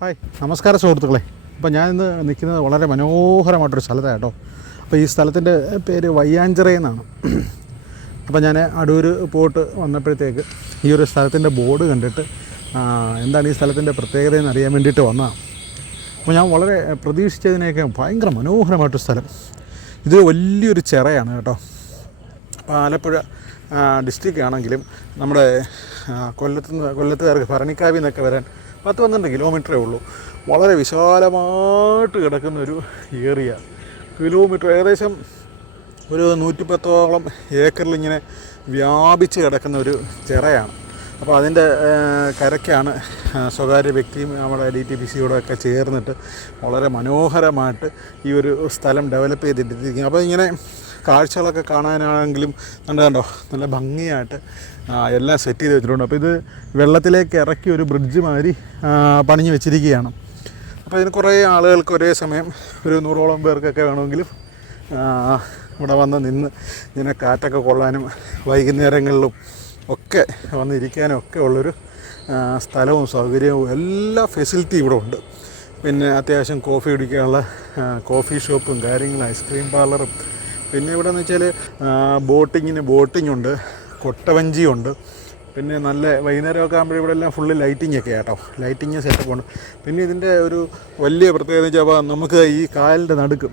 Hi നമസ്കാരം സുഹൃത്തുക്കളെ. അപ്പോൾ ഞാൻ ഇന്ന് നിൽക്കുന്നത് വളരെ മനോഹരമായിട്ടൊരു സ്ഥലത്താണ് കേട്ടോ അപ്പോൾ ഈ സ്ഥലത്തിന്റെ പേര് വയ്യാഞ്ചിറ എന്നാണ്. അപ്പോൾ ഞാൻ അടൂർ പോയിട്ട് വന്നപ്പോഴത്തേക്ക് ഈ ഒരു സ്ഥലത്തിന്റെ ബോർഡ് കണ്ടിട്ട് എന്താണ് ഈ സ്ഥലത്തിന്റെ പ്രത്യേകത എന്ന് അറിയാൻ വേണ്ടിയിട്ട് വന്നതാണ്. അപ്പോൾ ഞാൻ വളരെ പ്രതീക്ഷിച്ചതിനെയൊക്കെ ഭയങ്കര മനോഹരമായിട്ടൊരു സ്ഥലം. ഇത് വലിയൊരു ചിറയാണ് കേട്ടോ. അപ്പോൾ ആലപ്പുഴ ഡിസ്ട്രിക്റ്റ് ആണെങ്കിലും നമ്മുടെ കൊല്ലത്ത് കൊല്ലത്തുകാർക്ക് ഭരണിക്കാവിൽ നിന്നൊക്കെ വരാൻ പത്ത് പന്ത്രണ്ട് കിലോമീറ്ററേ ഉള്ളൂ. വളരെ വിശാലമായിട്ട് കിടക്കുന്ന ഒരു ഏരിയ കിലോമീറ്റർ ഏകദേശം ഒരു നൂറ്റിപ്പത്തോളം ഏക്കറിൽ ഇങ്ങനെ വ്യാപിച്ച് കിടക്കുന്ന ഒരു ചിറയാണ് അപ്പോൾ അതിന്റെ കരയ്ക്കാണ് സ്വകാര്യ വ്യക്തിയും നമ്മുടെ ഡി ടി പി സിയോടൊക്കെ ചേർന്നിട്ട് വളരെ മനോഹരമായിട്ട് ഈ ഒരു സ്ഥലം ഡെവലപ്പ് ചെയ്തിട്ടിരിക്കുന്നത് അപ്പോൾ ഇങ്ങനെ കാഴ്ചകളൊക്കെ കാണാനാണെങ്കിലും കണ്ടോ കണ്ടോ നല്ല ഭംഗിയായിട്ട് എല്ലാം സെറ്റ് ചെയ്ത് വെച്ചിട്ടുണ്ട്. അപ്പോൾ ഇത് വെള്ളത്തിലേക്ക് ഇറക്കി ഒരു ബ്രിഡ്ജ് മാതിരി പണിഞ്ഞു വെച്ചിരിക്കുകയാണ്. അപ്പോൾ ഇതിന് കുറേ ആളുകൾക്ക് ഒരേ സമയം ഒരു നൂറോളം പേർക്കൊക്കെ വേണമെങ്കിലും ഇവിടെ വന്ന് നിന്ന് ഇങ്ങനെ കാറ്റൊക്കെ കൊള്ളാനും വൈകുന്നേരങ്ങളിലും ഒക്കെ വന്നിരിക്കാനും ഒക്കെ ഉള്ളൊരു സ്ഥലവും സൗകര്യവും എല്ലാ ഫെസിലിറ്റിയും ഇവിടെ ഉണ്ട്. പിന്നെ അത്യാവശ്യം കോഫി കുടിക്കാനുള്ള കോഫി ഷോപ്പും കാര്യങ്ങളും ഐസ്ക്രീം പാർലറും പിന്നെ ഇവിടെ എന്ന് വെച്ചാൽ ബോട്ടിങ്ങിന് ബോട്ടിംഗ് ഉണ്ട് കൊട്ടവഞ്ചിയുണ്ട്. പിന്നെ നല്ല വൈകുന്നേരമൊക്കെ ആകുമ്പോൾ ഇവിടെ എല്ലാം ഫുള്ള് ലൈറ്റിംഗ് ഒക്കെ ആട്ടോ. ലൈറ്റിങ് സെറ്റപ്പ് ഉണ്ട്. പിന്നെ ഇതിന്റെ ഒരു വലിയ പ്രത്യേകത എന്ന് വെച്ചാൽ നമുക്ക് ഈ കായലിന്റെ നടുക്ക്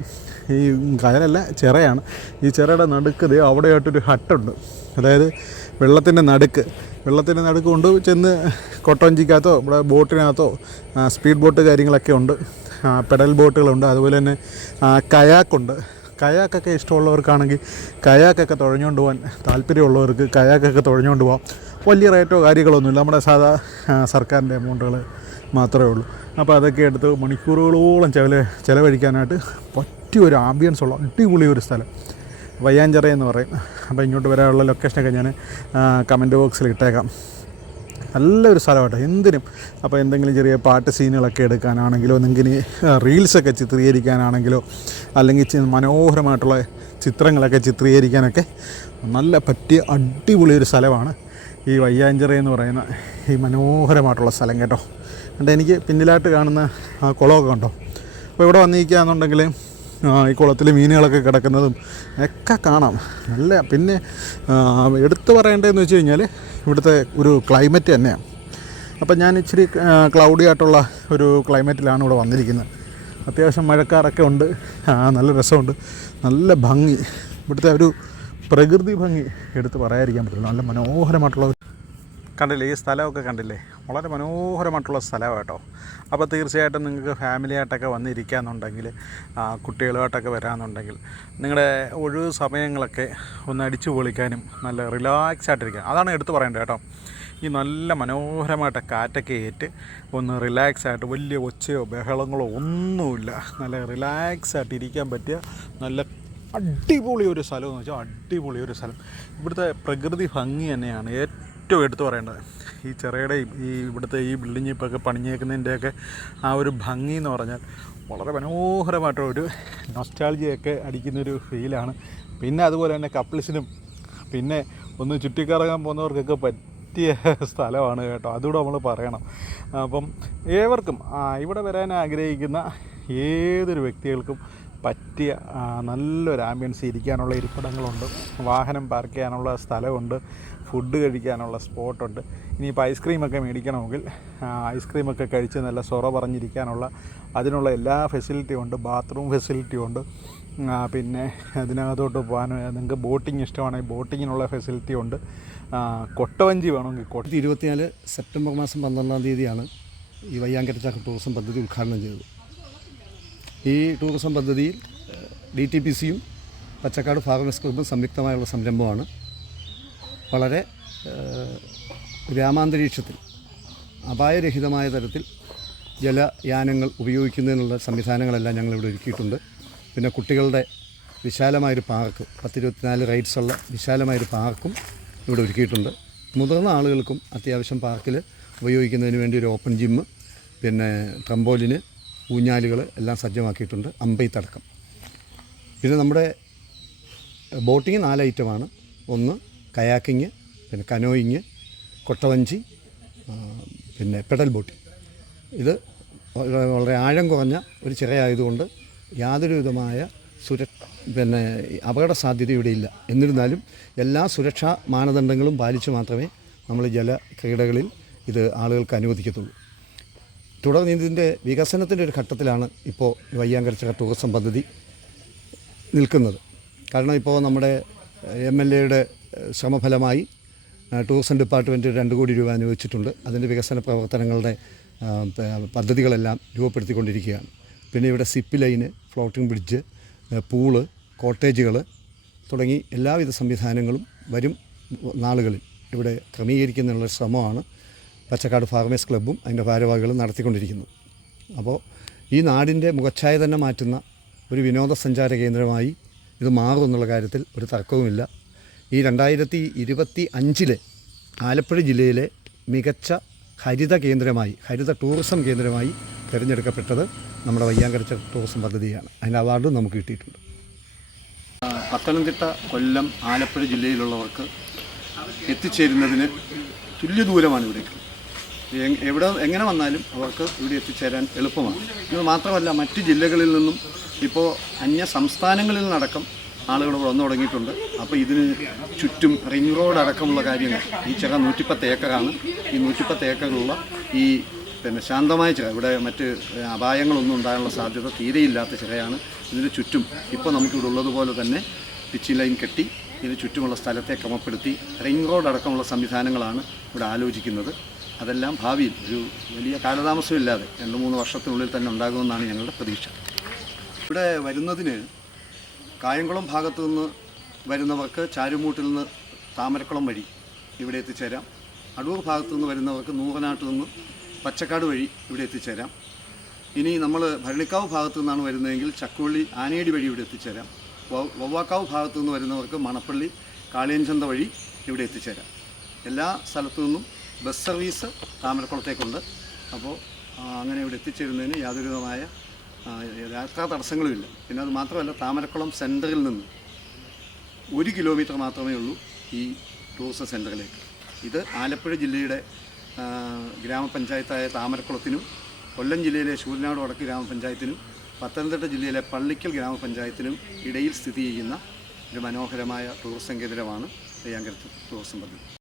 ഈ കായലല്ല ചിറയാണ്. ഈ ചിറയുടെ നടുക്ക് അവിടെയായിട്ടൊരു ഹട്ടുണ്ട്. അതായത് വെള്ളത്തിന്റെ നടുക്ക്. വെള്ളത്തിന്റെ നടുക്ക് കൊണ്ട് ചെന്ന് കൊട്ടവഞ്ചിക്കകത്തോ ഇവിടെ ബോട്ടിനകത്തോ സ്പീഡ് ബോട്ട് കാര്യങ്ങളൊക്കെ ഉണ്ട്. പെഡൽ ബോട്ടുകളുണ്ട് അതുപോലെ തന്നെ കയാക്കുണ്ട് കയാക്കൊക്കെ ഇഷ്ടമുള്ളവർക്കാണെങ്കിൽ കയാക്കൊക്കെ തുഴഞ്ഞുകൊണ്ട് പോകാൻ താല്പര്യമുള്ളവർക്ക് കയാക്കൊക്കെ തുഴഞ്ഞുകൊണ്ട് പോകാം വലിയ റേറ്റോ കാര്യങ്ങളൊന്നുമില്ല. നമ്മുടെ സാധാ സർക്കാരിന്റെ എമൗണ്ടുകൾ മാത്രമേ ഉള്ളൂ. അപ്പോൾ അതൊക്കെ എടുത്ത് മണിക്കൂറുകളോളം ചില ചിലവഴിക്കാനായിട്ട് പറ്റിയ ഒരു ആംബിയൻസ് ഉള്ള അടിപൊളി ഒരു സ്ഥലം. വയ്യാഞ്ചിറ എന്ന് പറയും. അപ്പോൾ ഇങ്ങോട്ട് വരാനുള്ള ലൊക്കേഷനൊക്കെ ഞാൻ കമന്റ് ബോക്സിൽ ഇട്ടേക്കാം. നല്ലൊരു സ്ഥലമാട്ടോ. എന്തിനും. അപ്പോൾ എന്തെങ്കിലും ചെറിയ പാട്ട് സീനുകളൊക്കെ എടുക്കാനാണെങ്കിലോ എന്തെങ്കിലും റീൽസൊക്കെ ചിത്രീകരിക്കാനാണെങ്കിലോ അല്ലെങ്കിൽ മനോഹരമായിട്ടുള്ള ചിത്രങ്ങളൊക്കെ ചിത്രീകരിക്കാനൊക്കെ നല്ല പറ്റിയ അടിപൊളി ഒരു സ്ഥലമാണ് ഈ വയ്യാഞ്ചിറ എന്ന് പറയുന്ന ഈ മനോഹരമായിട്ടുള്ള സ്ഥലം കേട്ടോ. എന്നിട്ട് എനിക്ക് പിന്നിലായിട്ട് കാണുന്ന ആ കുളമൊക്കെ ഉണ്ടോ അപ്പോൾ ഇവിടെ വന്നിരിക്കുകയാണെന്നുണ്ടെങ്കിൽ ആ, ഈ കുളത്തിൽ മീനുകളൊക്കെ കിടക്കുന്നതും ഒക്കെ കാണാം. നല്ല പിന്നെ എടുത്തു പറയേണ്ടതെന്ന് വെച്ച് കഴിഞ്ഞാൽ ഇവിടുത്തെ ഒരു ക്ലൈമറ്റ് തന്നെയാണ് അപ്പം ഞാൻ ഇച്ചിരി ക്ലൗഡി ആയിട്ടുള്ള ഒരു ക്ലൈമറ്റിലാണ് ഇവിടെ വന്നിരിക്കുന്നത്. അത്യാവശ്യം മഴക്കാറൊക്കെ ഉണ്ട്. നല്ല രസമുണ്ട്. നല്ല ഭംഗി. ഇവിടുത്തെ ഒരു പ്രകൃതി ഭംഗി എടുത്ത് പറയാതിരിക്കാൻ പറ്റില്ല. നല്ല മനോഹരമായിട്ടുള്ള കണ്ടില്ലേ ഈ സ്ഥലമൊക്കെ കണ്ടില്ലേ? വളരെ മനോഹരമായിട്ടുള്ള സ്ഥലമാണ് കേട്ടോ. അപ്പോൾ തീർച്ചയായിട്ടും നിങ്ങൾക്ക് ഫാമിലിയായിട്ടൊക്കെ വന്നിരിക്കാന്നുണ്ടെങ്കിൽ കുട്ടികളുമായിട്ടൊക്കെ വരാമെന്നുണ്ടെങ്കിൽ നിങ്ങളുടെ ഒഴിവ് സമയങ്ങളൊക്കെ ഒന്ന് അടിച്ചു പൊളിക്കാനും നല്ല റിലാക്സ് ആയിട്ടിരിക്കാം അതാണ് എടുത്തു പറയേണ്ടത് കേട്ടോ. ഈ നല്ല മനോഹരമായിട്ട് കാറ്റൊക്കെ ഏറ്റ് ഒന്ന് റിലാക്സ് ആയിട്ട് വലിയ ഒച്ചയോ ബഹളങ്ങളോ ഒന്നുമില്ല. നല്ല റിലാക്സ് ആയിട്ട് ഇരിക്കാൻ പറ്റിയ നല്ല അടിപൊളി ഒരു സ്ഥലം എന്ന് വെച്ചാൽ അടിപൊളി ഒരു സ്ഥലം. ഇവിടുത്തെ പ്രകൃതി ഭംഗി തന്നെയാണ്. ഏറ്റവും എടുത്തു പറയേണ്ടത്. ഈ ചെറുകടയും ഈ ഇവിടുത്തെ ഈ ബിൽഡിംഗ് ഇപ്പോൾ ഒക്കെ പണിഞ്ഞേക്കുന്നതിന്റെയൊക്കെ ആ ഒരു ഭംഗി എന്ന് പറഞ്ഞാൽ വളരെ മനോഹരമായിട്ടുള്ള ഒരു നൊസ്റ്റാൾജിയൊക്കെ അടിക്കുന്നൊരു ഫീലാണ് പിന്നെ അതുപോലെ തന്നെ കപ്പിൾസിനും പിന്നെ ഒന്ന് ചുറ്റിക്കറങ്ങാൻ പോകുന്നവർക്കൊക്കെ പറ്റിയ സ്ഥലമാണ് കേട്ടോ. അതുകൂടെ നമ്മൾ പറയണം. അപ്പം ഏവർക്കും ഇവിടെ വരാൻ ആഗ്രഹിക്കുന്ന ഏതൊരു വ്യക്തികൾക്കും പറ്റിയ നല്ലൊരു ആംബിയൻസ് ഇരിക്കാനുള്ള ഇരിപ്പിടങ്ങളുണ്ട്. വാഹനം പാർക്ക് ചെയ്യാനുള്ള സ്ഥലമുണ്ട്. ഫുഡ് കഴിക്കാനുള്ള സ്പോട്ടുണ്ട് ഇനിയിപ്പോൾ ഐസ്ക്രീമൊക്കെ മേടിക്കണമെങ്കിൽ ഐസ്ക്രീമൊക്കെ കഴിച്ച് നല്ല സൊറ പറഞ്ഞിരിക്കാനുള്ള അതിനുള്ള എല്ലാ ഫെസിലിറ്റിയും ഉണ്ട്. ബാത്റൂം ഫെസിലിറ്റിയും ഉണ്ട്. പിന്നെ അതിനകത്തോട്ട് പോകാൻ നിങ്ങൾക്ക് ബോട്ടിങ് ഇഷ്ടമാണെങ്കിൽ ബോട്ടിങ്ങിനുള്ള ഫെസിലിറ്റി ഉണ്ട്. കൊട്ടവഞ്ചി വേണമെങ്കിൽ കൊട്ട ഇരുപത്തിനാല് സെപ്റ്റംബർ മാസം പന്ത്രണ്ടാം തീയതിയാണ് ഈ വയ്യാങ്കര ചാക്ക് ടൂറിസം പദ്ധതി ഉദ്ഘാടനം ചെയ്തത്. ഈ ടൂറിസം പദ്ധതിയിൽ ഡി ടി പി സിയും പച്ചക്കാട് ഫാർമേഴ്സ് ക്ലബ്ബും സംയുക്തമായുള്ള സംരംഭമാണ്. വളരെ ഗ്രാമാന്തരീക്ഷത്തിൽ അപായരഹിതമായ തരത്തിൽ ജലയാനങ്ങൾ ഉപയോഗിക്കുന്നതിനുള്ള സംവിധാനങ്ങളെല്ലാം ഞങ്ങളിവിടെ ഒരുക്കിയിട്ടുണ്ട്. പിന്നെ കുട്ടികളുടെ വിശാലമായൊരു പാർക്ക് പത്തിരുപത്തിനാല് റൈഡ്സ് ഉള്ള വിശാലമായൊരു പാർക്കും ഇവിടെ ഒരുക്കിയിട്ടുണ്ട്. മുതിർന്ന ആളുകൾക്കും അത്യാവശ്യം പാർക്കിൽ ഉപയോഗിക്കുന്നതിന് വേണ്ടി ഒരു ഓപ്പൺ ജിമ്മ് പിന്നെ ട്രംബോലിന് ഊഞ്ഞാലുകൾ എല്ലാം സജ്ജമാക്കിയിട്ടുണ്ട്. അമ്പെയ്ത്തടക്കം പിന്നെ നമ്മുടെ ബോട്ടിങ് നാല് ഐറ്റമാണ്. ഒന്ന് കയാക്കിങ് പിന്നെ കനോയിങ് കൊട്ടവഞ്ചി പിന്നെ പെഡൽ ബോട്ടിങ്. ഇത് വളരെ ആഴം കുറഞ്ഞ ഒരു ചിറയായതുകൊണ്ട് യാതൊരു വിധമായ സുര പിന്നെ അപകട സാധ്യത ഇവിടെയില്ല എന്നിരുന്നാലും എല്ലാ സുരക്ഷാ മാനദണ്ഡങ്ങളും പാലിച്ച് മാത്രമേ നമ്മൾ ജല ക്രീഡകളിൽ ഇത് ആളുകൾക്ക് അനുവദിക്കത്തുള്ളൂ. തുടർന്ന് ഇതിന്റെ വികസനത്തിന്റെ ഒരു ഘട്ടത്തിലാണ് ഇപ്പോൾ വയ്യാങ്കരച്ചിറ ടൂറിസം പദ്ധതി നിൽക്കുന്നത്. കാരണം ഇപ്പോൾ നമ്മുടെ എം എൽ എയുടെ ശ്രമഫലമായി ടൂറിസം ഡിപ്പാർട്ട്മെന്റ് രണ്ട് കോടി രൂപ അനുവദിച്ചിട്ടുണ്ട്. അതിന്റെ വികസന പ്രവർത്തനങ്ങളുടെ പദ്ധതികളെല്ലാം രൂപപ്പെടുത്തിക്കൊണ്ടിരിക്കുകയാണ്. പിന്നെ ഇവിടെ zip line floating bridge pool കോട്ടേജുകൾ തുടങ്ങി എല്ലാവിധ സംവിധാനങ്ങളും വരും നാളുകളിൽ. ഇവിടെ ക്രമീകരിക്കുന്നതിനുള്ള ശ്രമമാണ് പച്ചക്കാട് ഫാർമേഴ്സ് ക്ലബ്ബും അതിന്റെ ഭാരവാഹികളും നടത്തിക്കൊണ്ടിരിക്കുന്നു. അപ്പോൾ ഈ നാടിന്റെ മുഖച്ഛായ തന്നെ മാറ്റുന്ന ഒരു വിനോദസഞ്ചാര കേന്ദ്രമായി ഇത് മാറും എന്നുള്ള കാര്യത്തിൽ ഒരു തർക്കവുമില്ല. ഈ രണ്ടായിരത്തി ഇരുപത്തി അഞ്ചിലെ ആലപ്പുഴ ജില്ലയിലെ മികച്ച ഹരിത കേന്ദ്രമായി ഹരിത ടൂറിസം കേന്ദ്രമായി തിരഞ്ഞെടുക്കപ്പെട്ടത് നമ്മുടെ വയ്യാങ്കരച്ച ടൂറിസം പദ്ധതിയാണ്. അതിന്റെ അവാർഡും നമുക്ക് കിട്ടിയിട്ടുണ്ട്. പത്തനംതിട്ട കൊല്ലം ആലപ്പുഴ ജില്ലയിലുള്ളവർക്ക് എത്തിച്ചേരുന്നതിന് തുല്യ ദൂരമാണ് ഇവിടേക്ക് എവിടെ എങ്ങനെ വന്നാലും അവർക്ക് ഇവിടെ എത്തിച്ചേരാൻ എളുപ്പമാണ്. ഇത് മാത്രമല്ല മറ്റ് ജില്ലകളിൽ നിന്നും ഇപ്പോൾ അന്യ സംസ്ഥാനങ്ങളിൽ നിന്നടക്കം ആളുകൾ വന്നു തുടങ്ങിയിട്ടുണ്ട്. അപ്പോൾ ഇതിന് ചുറ്റും റിംഗ് റോഡ് അടക്കമുള്ള കാര്യങ്ങൾ ഈ ചിറ നൂറ്റിപ്പത്ത് ഏക്കറാണ്. ഈ നൂറ്റിപ്പത്ത് ഏക്കറുള്ള ഈ പിന്നെ ശാന്തമായ ചിറ ഇവിടെ മറ്റ് അപായങ്ങളൊന്നും ഉണ്ടാകാനുള്ള സാധ്യത തീരെയില്ലാത്ത ചിറയാണ് ഇതിന് ചുറ്റും. ഇപ്പോൾ നമുക്കിവിടെ ഉള്ളതുപോലെ തന്നെ പിച്ചി ലൈൻ കെട്ടി ഇതിന് ചുറ്റുമുള്ള സ്ഥലത്തെ ക്രമപ്പെടുത്തി റിംഗ് റോഡ് അടക്കമുള്ള സംവിധാനങ്ങളാണ് ഇവിടെ ആലോചിക്കുന്നത്. അതെല്ലാം ഭാവിയിൽ ഒരു വലിയ കാലതാമസമില്ലാതെ രണ്ട് മൂന്ന് വർഷത്തിനുള്ളിൽ തന്നെ ഉണ്ടാകുമെന്നാണ് ഞങ്ങളുടെ പ്രതീക്ഷ. ഇവിടെ വരുന്നതിന് കായംകുളം ഭാഗത്തു നിന്ന് വരുന്നവർക്ക് ചാരുമൂട്ടിൽ നിന്ന് താമരക്കുളം വഴി ഇവിടെ എത്തിച്ചേരാം. അടൂർ ഭാഗത്തു നിന്ന് വരുന്നവർക്ക് നൂറനാട്ടിൽ നിന്ന് പച്ചക്കാട് വഴി ഇവിടെ എത്തിച്ചേരാം. ഇനി നമ്മൾ ഭരണിക്കാവ് ഭാഗത്തു നിന്നാണ് വരുന്നതെങ്കിൽ ചക്കുവള്ളി ആനയടി വഴി ഇവിടെ എത്തിച്ചേരാം. വവ്വാക്കാവ് ഭാഗത്തു നിന്ന് വരുന്നവർക്ക് മണപ്പള്ളി കാളിയഞ്ചന്ത വഴി ഇവിടെ എത്തിച്ചേരാം. എല്ലാ സ്ഥലത്തു നിന്നും ബസ് സർവീസ് താമരക്കുളത്തേക്കുണ്ട്. അപ്പോൾ അങ്ങനെ ഇവിടെ എത്തിച്ചേരുന്നതിന് യാതൊരുവിധമായ യാത്രാ തടസ്സങ്ങളുമില്ല. പിന്നെ അത് മാത്രമല്ല താമരക്കുളം സെന്ററിൽ നിന്ന് ഒരു കിലോമീറ്റർ മാത്രമേ ഉള്ളൂ ഈ ടൂറിസം സെന്ററിലേക്ക് ഇത് ആലപ്പുഴ ജില്ലയുടെ ഗ്രാമപഞ്ചായത്തായ താമരക്കുളത്തിനും കൊല്ലം ജില്ലയിലെ ശൂരനാട് വടക്ക് ഗ്രാമപഞ്ചായത്തിനും പത്തനംതിട്ട ജില്ലയിലെ പള്ളിക്കൽ ഗ്രാമപഞ്ചായത്തിനും ഇടയിൽ സ്ഥിതി ചെയ്യുന്ന ഒരു മനോഹരമായ ടൂറിസം കേന്ദ്രമാണ് നെയ്യാങ്കരത്ത് ടൂറിസം പദ്ധതി.